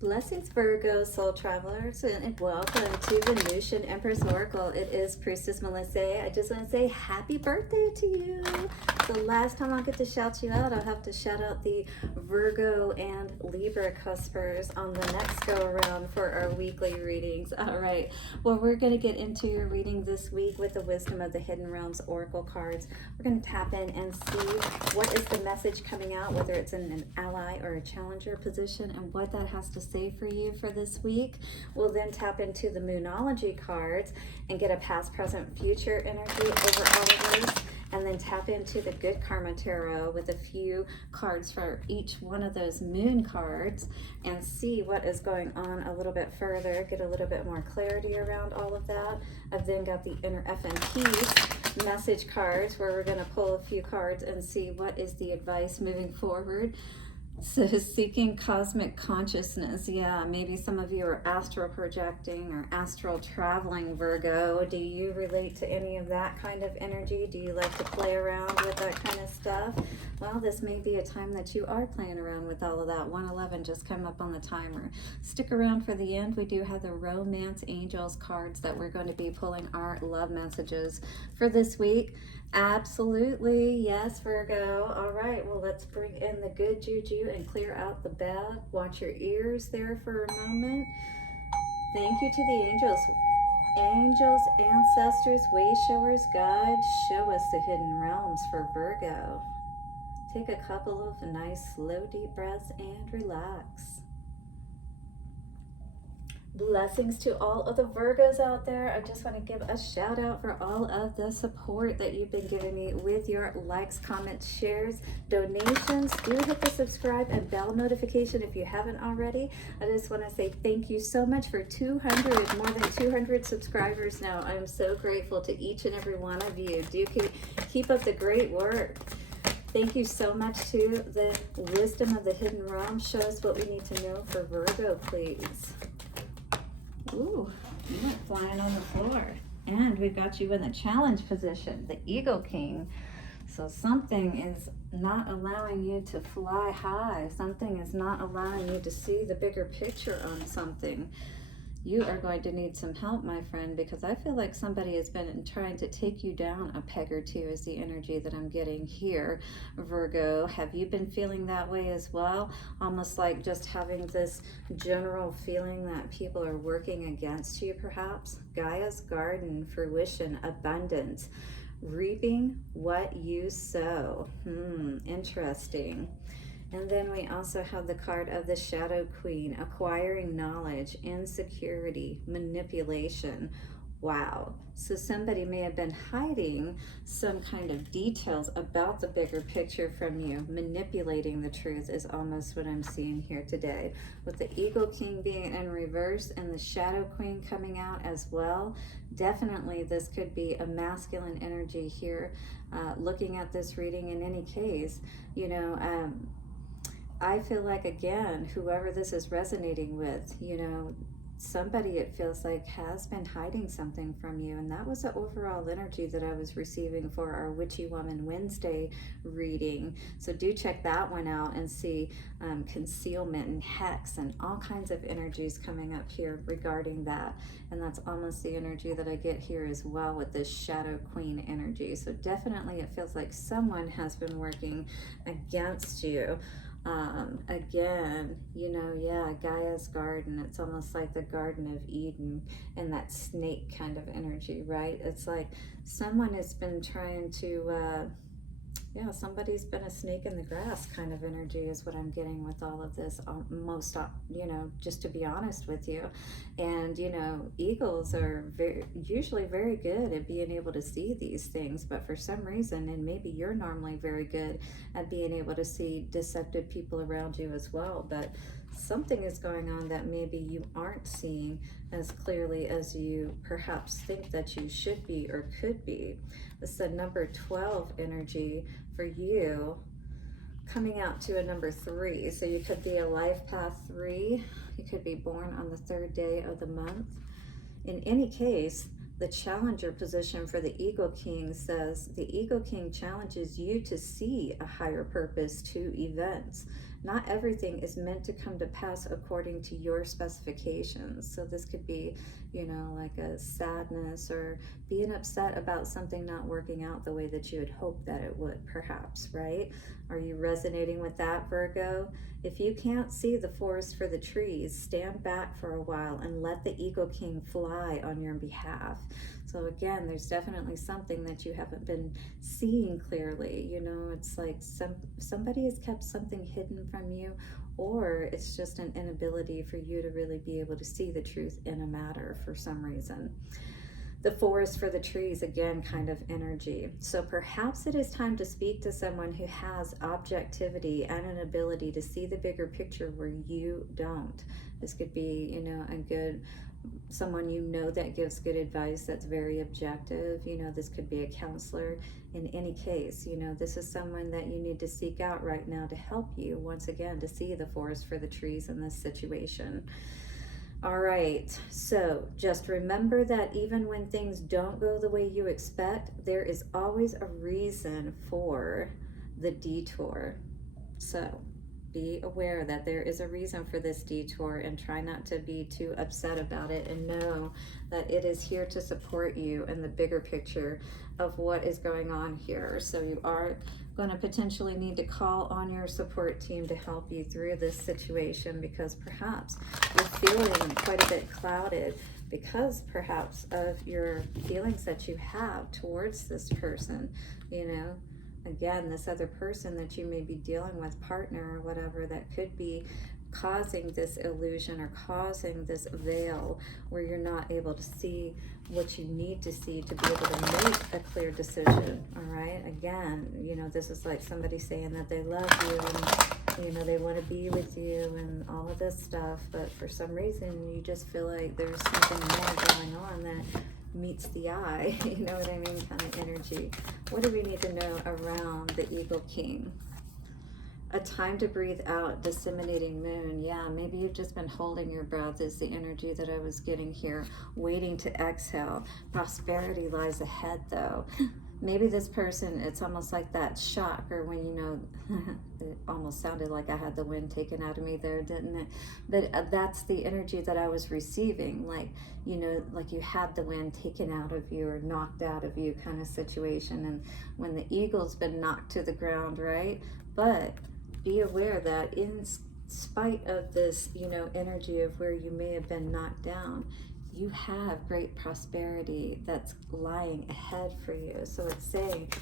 Blessings, Virgo, soul travelers, and welcome to the Venusian Empress Oracle. It is Priestess Melissae. I just want to say happy birthday to you. The last time I'll get to shout you out, I'll have to shout out the Virgo and Libra cuspers on the next go around for our weekly readings. All right, well, we're going to get into your reading this week with the Wisdom of the Hidden Realms Oracle cards. We're going to tap in and see what is the message coming out, whether it's in an ally or a challenger position, and what that has to say for you for this week. We'll then tap into the Moonology cards and get a past, present, future energy over all of those, and then tap into the Good Karma Tarot with a few cards for each one of those moon cards and see what is going on a little bit further, get a little bit more clarity around all of that. I've then got the Inner F and Peace message cards where we're going to pull a few cards and see what is the advice moving forward. So seeking cosmic consciousness. Yeah, maybe some of you are astral projecting or astral traveling, Virgo. Do you relate to any of that kind of energy? Do you like to play around with that kind of stuff? Well, this may be a time that you are playing around with all of that. 111 just came up on the timer. Stick around for the end. We do have the Romance Angels cards that we're going to be pulling our love messages for this week. Absolutely, yes, Virgo. All right, well, let's bring in the good juju and clear out the bad. Watch your ears there for a moment. Thank you to the angels. Angels, ancestors, way showers, guides, show us the hidden realms for Virgo. Take a couple of nice, slow, deep breaths and relax. Blessings to all of the Virgos out there. I just want to give a shout out for all of the support that you've been giving me with your likes, comments, shares, donations. Do hit the subscribe and bell notification if you haven't already. I just want to say thank you so much for 200, more than 200 subscribers now. I'm so grateful to each and every one of you. Do keep up the great work. Thank you so much to the Wisdom of the Hidden Realm. Show us what we need to know for Virgo, please. Ooh, you went flying on the floor. And we've got you in the challenge position, the Eagle King. So something is not allowing you to fly high. Something is not allowing you to see the bigger picture on something. You are going to need some help, my friend, because I feel like somebody has been trying to take you down a peg or two is the energy that I'm getting here, Virgo. Have you been feeling that way as well? Almost like just having this general feeling that people are working against you, perhaps? Gaia's garden, fruition, abundance, reaping what you sow. Interesting. And then we also have the card of the Shadow Queen, acquiring knowledge, insecurity, manipulation. Wow. So somebody may have been hiding some kind of details about the bigger picture from you. Manipulating the truth is almost what I'm seeing here today. With the Eagle King being in reverse and the Shadow Queen coming out as well, definitely this could be a masculine energy here. Looking at this reading in any case, you know, I feel like, again, whoever this is resonating with, you know, somebody, it feels like, has been hiding something from you. And that was the overall energy that I was receiving for our Witchy Woman Wednesday reading. So do check that one out and see concealment and hex and all kinds of energies coming up here regarding that. And that's almost the energy that I get here as well with this Shadow Queen energy. So definitely it feels like someone has been working against you. Again, you know, yeah, Gaia's garden, it's almost like the Garden of Eden and that snake kind of energy, right? It's like someone has been trying to, yeah, somebody's been a snake in the grass kind of energy is what I'm getting with all of this, most, you know, just to be honest with you. And, you know, eagles are usually very good at being able to see these things, but for some reason, and maybe you're normally very good at being able to see deceptive people around you as well, but something is going on that maybe you aren't seeing as clearly as you perhaps think that you should be or could be. This is a number 12 energy for you, coming out to a number 3. So you could be a life path 3. You could be born on the 3rd day of the month. In any case, the challenger position for the Eagle King says the Eagle King challenges you to see a higher purpose to events. not everything is meant to come to pass according to your specifications. So this could be, you know, like a sadness or being upset about something not working out the way that you had hoped that it would, perhaps, right? Are you resonating with that, Virgo? If you can't see the forest for the trees, stand back for a while and let the Eagle King fly on your behalf. So again, there's definitely something that you haven't been seeing clearly. You know, it's like somebody has kept something hidden from you, or it's just an inability for you to really be able to see the truth in a matter for some reason. The forest for the trees, again, kind of energy. So perhaps it is time to speak to someone who has objectivity and an ability to see the bigger picture where you don't. This could be, you know, a good someone you know that gives good advice that's very objective. You know, this could be a counselor. In any case, you know, this is someone that you need to seek out right now to help you, once again, to see the forest for the trees in this situation. All right, so just remember that even when things don't go the way you expect, there is always a reason for the detour. So be aware that there is a reason for this detour, and try not to be too upset about it, and know that it is here to support you in the bigger picture of what is going on here. So you are going to potentially need to call on your support team to help you through this situation, because perhaps you're feeling quite a bit clouded because perhaps of your feelings that you have towards this person. You know, again, this other person that you may be dealing with, partner or whatever, that could be causing this illusion or causing this veil where you're not able to see what you need to see to be able to make a clear decision. All right, again, you know, this is like somebody saying that they love you and, you know, they want to be with you and all of this stuff, but for some reason you just feel like there's something more going on that meets the eye. You know what I mean? Kind of energy. What do we need to know around the Eagle King? A time to breathe out, disseminating moon. Yeah, maybe you've just been holding your breath is the energy that I was getting here, waiting to exhale. Prosperity lies ahead though. Maybe this person, it's almost like that shock, or when, you know, it almost sounded like I had the wind taken out of me there, didn't it? But that's the energy that I was receiving, like, you know, like you had the wind taken out of you or knocked out of you kind of situation. And when the eagle's been knocked to the ground, right? But be aware that in spite of this, you know, energy of where you may have been knocked down, you have great prosperity that's lying ahead for you. So it's saying,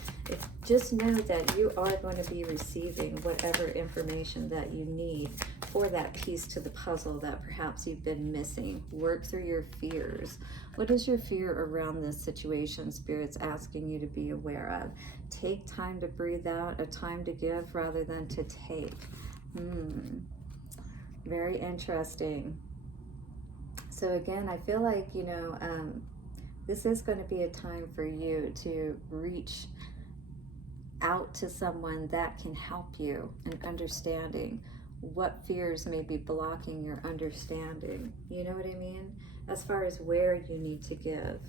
just know that you are going to be receiving whatever information that you need for that piece to the puzzle that perhaps you've been missing. Work through your fears. What is your fear around this situation? Spirit's asking you to be aware of. Take time to breathe out, a time to give rather than to take. Very interesting. So again, I feel like, you know, this is going to be a time for you to reach out to someone that can help you in understanding what fears may be blocking your understanding. You know what I mean? As far as where you need to give.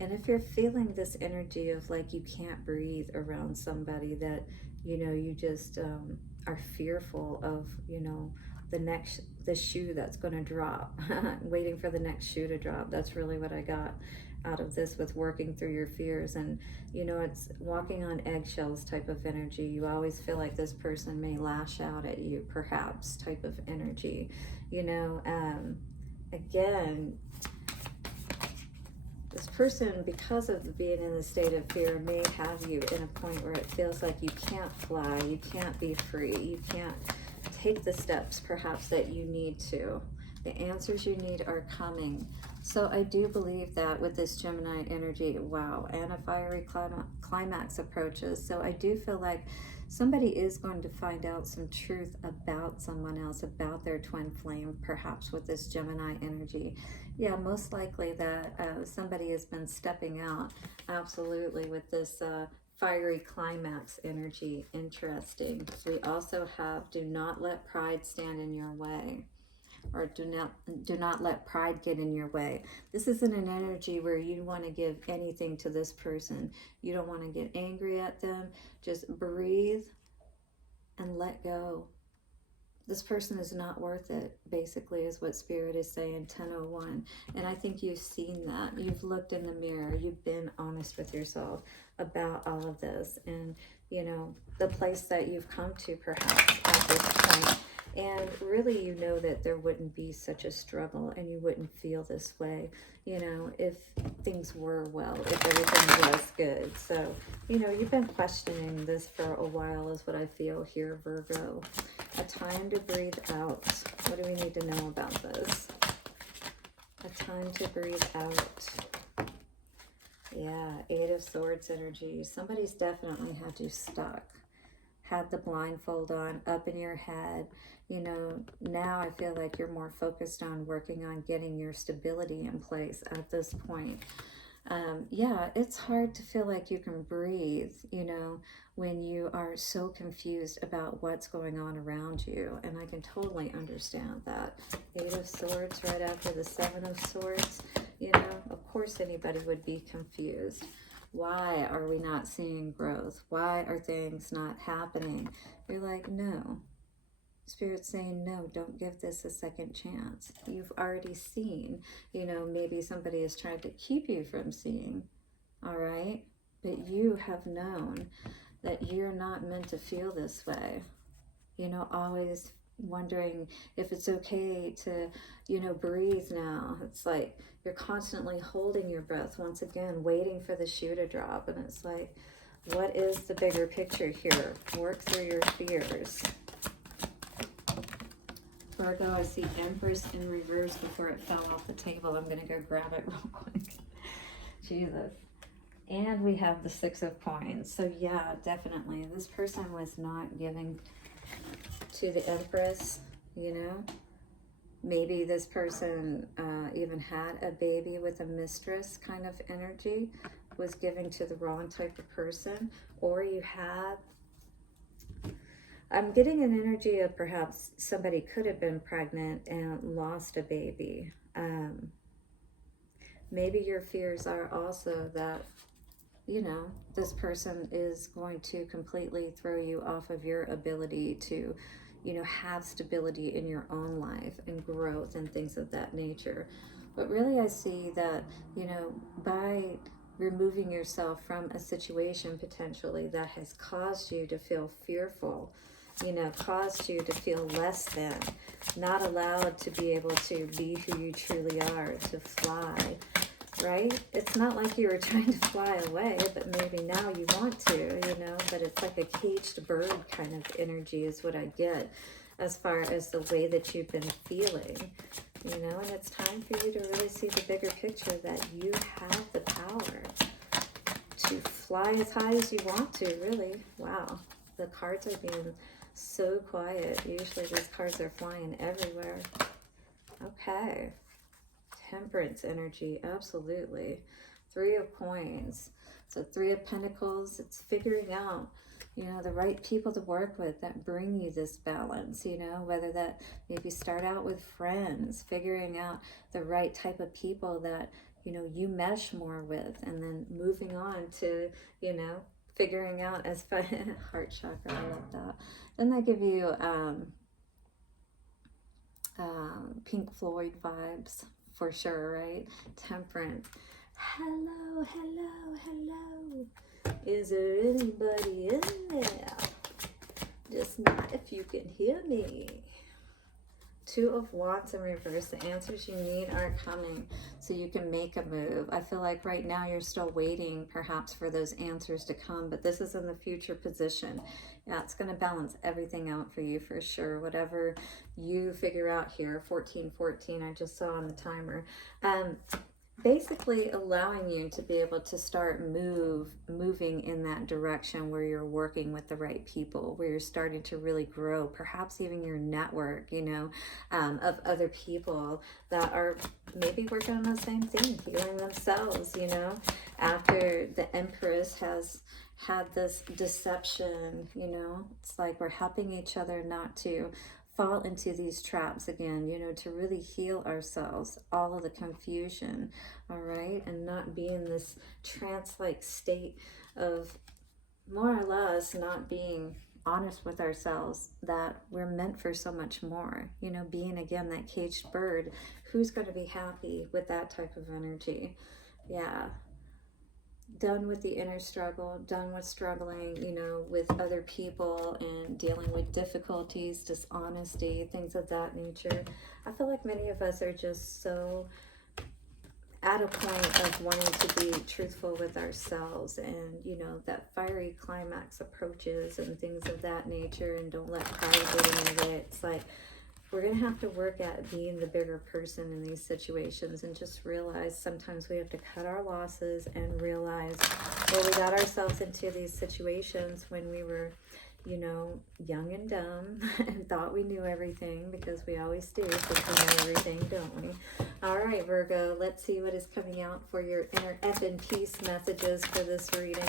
And if you're feeling this energy of like you can't breathe around somebody, that, you know, you just are fearful of, you know, the shoe that's going to drop, waiting for the next shoe to drop. That's really what I got out of this with working through your fears. And, you know, it's walking on eggshells type of energy. You always feel like this person may lash out at you, perhaps, type of energy. You know, again, this person, because of being in the state of fear, may have you in a point where it feels like you can't fly, you can't be free, you can't take the steps perhaps that you need to. The answers you need are coming. So I do believe that with this Gemini energy, wow, and a fiery climax approaches. So I do feel like somebody is going to find out some truth about someone else, about their twin flame, perhaps with this Gemini energy. Yeah, most likely that somebody has been stepping out, absolutely, with this fiery climax energy. Interesting. We also have, do not let pride stand in your way, or do not let pride get in your way. This isn't an energy where you want to give anything to this person. You don't want to get angry at them. Just breathe and let go. This person is not worth it, basically, is what Spirit is saying, 1001. And I think you've seen that. You've looked in the mirror. You've been honest with yourself about all of this. And, you know, the place that you've come to, perhaps, at this point. And really, you know that there wouldn't be such a struggle and you wouldn't feel this way, you know, if things were well, if everything was good. So, you know, you've been questioning this for a while is what I feel here, Virgo. A time to breathe out. What do we need to know about this? A time to breathe out. Yeah, 8 of Swords energy. Somebody's definitely had you stuck. Had the blindfold on, up in your head. You know, now I feel like you're more focused on working on getting your stability in place at this point. Yeah, it's hard to feel like you can breathe, you know, when you are so confused about what's going on around you. And I can totally understand that. 8 of Swords right after the 7 of Swords. You know, of course anybody would be confused. Why are we not seeing growth? Why are things not happening? You're like, no. Spirit's saying, no, don't give this a second chance. You've already seen, you know, maybe somebody is trying to keep you from seeing, all right? But you have known that you're not meant to feel this way. You know, always wondering if it's okay to, you know, breathe now. It's like you're constantly holding your breath, once again, waiting for the shoe to drop. And it's like, what is the bigger picture here? Work through your fears. Virgo, I see Empress in reverse before it fell off the table. I'm going to go grab it real quick. Jesus. And we have the 6 of Coins. So yeah, definitely. This person was not giving to the Empress, you know. Maybe this person even had a baby with a mistress kind of energy, was giving to the wrong type of person. Or you had, I'm getting an energy of perhaps somebody could have been pregnant and lost a baby. Maybe your fears are also that, you know, this person is going to completely throw you off of your ability to, you know, have stability in your own life and growth and things of that nature. But really I see that, you know, by removing yourself from a situation potentially that has caused you to feel fearful, you know, caused you to feel less than, not allowed to be able to be who you truly are, to fly, right? It's not like you were trying to fly away, but maybe now you want to, you know, but it's like a caged bird kind of energy is what I get as far as the way that you've been feeling, you know, and it's time for you to really see the bigger picture that you have the power to fly as high as you want to, really. Wow, the cards are being so quiet. Usually these cards are flying everywhere. Okay. Temperance energy, absolutely. 3 of Coins. So 3 of Pentacles, it's figuring out, you know, the right people to work with that bring you this balance, you know, whether that maybe start out with friends, figuring out the right type of people that, you know, you mesh more with, and then moving on to, you know, figuring out as far heart chakra, I love that. Then they give you Pink Floyd vibes for sure, right? Temperance. Hello, hello, hello. Is there anybody in there? Just not if you can hear me. 2 of Wands in reverse. The answers you need are coming so you can make a move. I feel like right now you're still waiting perhaps for those answers to come, but this is in the future position. Yeah, it's going to balance everything out for you for sure. Whatever you figure out here. 1414 I just saw on the timer. Basically allowing you to be able to start moving in that direction where you're working with the right people, where you're starting to really grow, perhaps even your network, you know, of other people that are maybe working on the same thing, healing themselves, you know, after the Empress has had this deception, you know, it's like we're helping each other not to fall into these traps again, you know, to really heal ourselves, all of the confusion, all right, and not be in this trance-like state of more or less not being honest with ourselves that we're meant for so much more. You know, being again that caged bird, who's going to be happy with that type of energy? Yeah. Done with the inner struggle, done with struggling, you know, with other people and dealing with difficulties, dishonesty, things of that nature. I feel like many of us are just so at a point of wanting to be truthful with ourselves, and you know, that fiery climax approaches and things of that nature, and don't let pride get in the way. It's like we're gonna have to work at being the bigger person in these situations, and just realize sometimes we have to cut our losses and realize, well, we got ourselves into these situations when we were, you know, young and dumb and thought we knew everything, because we always do think we know everything, don't we? All right, Virgo, let's see what is coming out for your inner F and peace messages for this reading.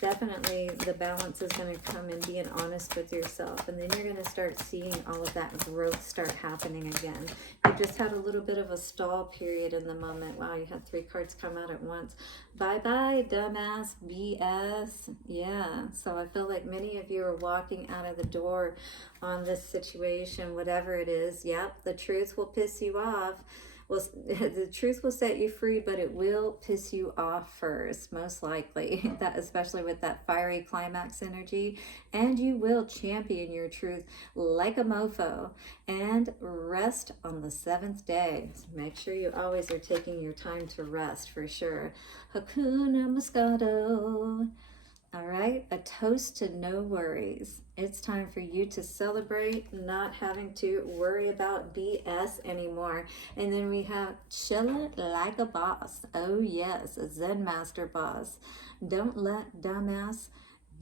Definitely the balance is going to come in being honest with yourself, and then you're going to start seeing all of that growth start happening again. You just had a little bit of a stall period in the moment. Wow, you had 3 cards come out at once. Bye-bye, dumbass, BS. Yeah, so I feel like many of you are walking out of the door on this situation, whatever it is. Yep, the truth will piss you off. Well, the truth will set you free, but it will piss you off first, most likely. That, especially with that fiery climax energy. And you will champion your truth like a mofo and rest on the 7th day. So make sure you always are taking your time to rest, for sure. Hakuna Moscato. All right, a toast to no worries. It's time for you to celebrate not having to worry about BS anymore. And then we have chillin' like a boss. Oh yes, a Zen master boss. Don't let dumbass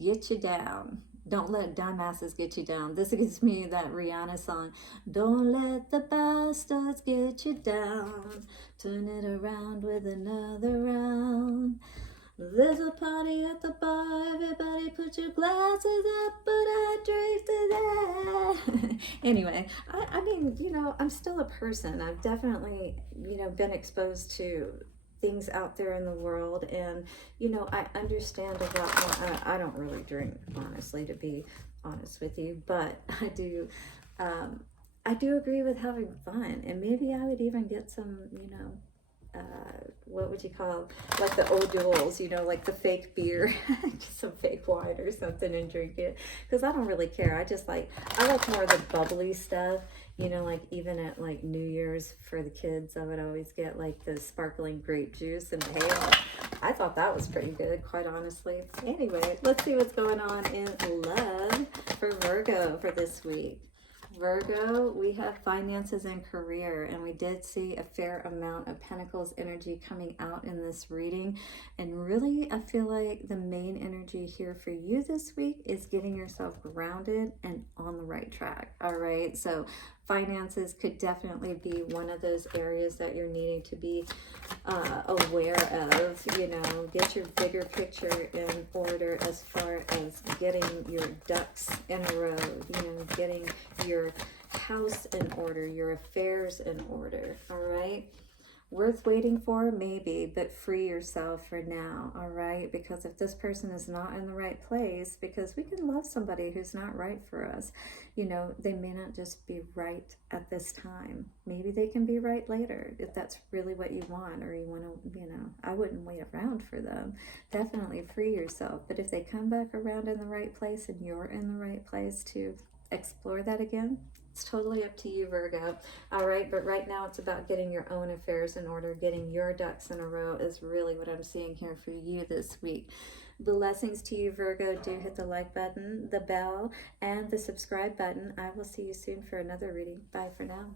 get you down. Don't let dumbasses get you down. This gives me that Rihanna song. Don't let the bastards get you down. Turn it around with another round. There's a party at the bar, everybody put your glasses up, but I drink to that. Anyway, I mean, you know, I'm still a person. I've definitely, you know, been exposed to things out there in the world, and, you know, I understand a lot more. I don't really drink, honestly, to be honest with you, but I do agree with having fun, and maybe I would even get some, you know, what would you call, like the old duels, you know, like the fake beer, just some fake wine or something, and drink it, because I don't really care. I like more of the bubbly stuff, you know, like even at like New Year's for the kids, I would always get like the sparkling grape juice and ale. I thought that was pretty good, quite honestly. Anyway, let's see what's going on in love for Virgo for this week. Virgo, we have finances and career, and we did see a fair amount of Pentacles energy coming out in this reading. And really, I feel like the main energy here for you this week is getting yourself grounded and on the right track. All right, so finances could definitely be one of those areas that you're needing to be aware of. You know, get your bigger picture in order as far as getting your ducks in a row, you know, getting your house in order, your affairs in order. All right, worth waiting for, maybe, but free yourself for now. All right, because if this person is not in the right place, because we can love somebody who's not right for us, you know, they may not just be right at this time. Maybe they can be right later, if that's really what you want, or you want to, you know, I wouldn't wait around for them. Definitely free yourself. But if they come back around in the right place, and you're in the right place to explore that again, it's totally up to you, Virgo. All right, but right now it's about getting your own affairs in order. Getting your ducks in a row is really what I'm seeing here for you this week. Blessings to you, Virgo. Do hit the like button, the bell, and the subscribe button. I will see you soon for another reading. Bye for now.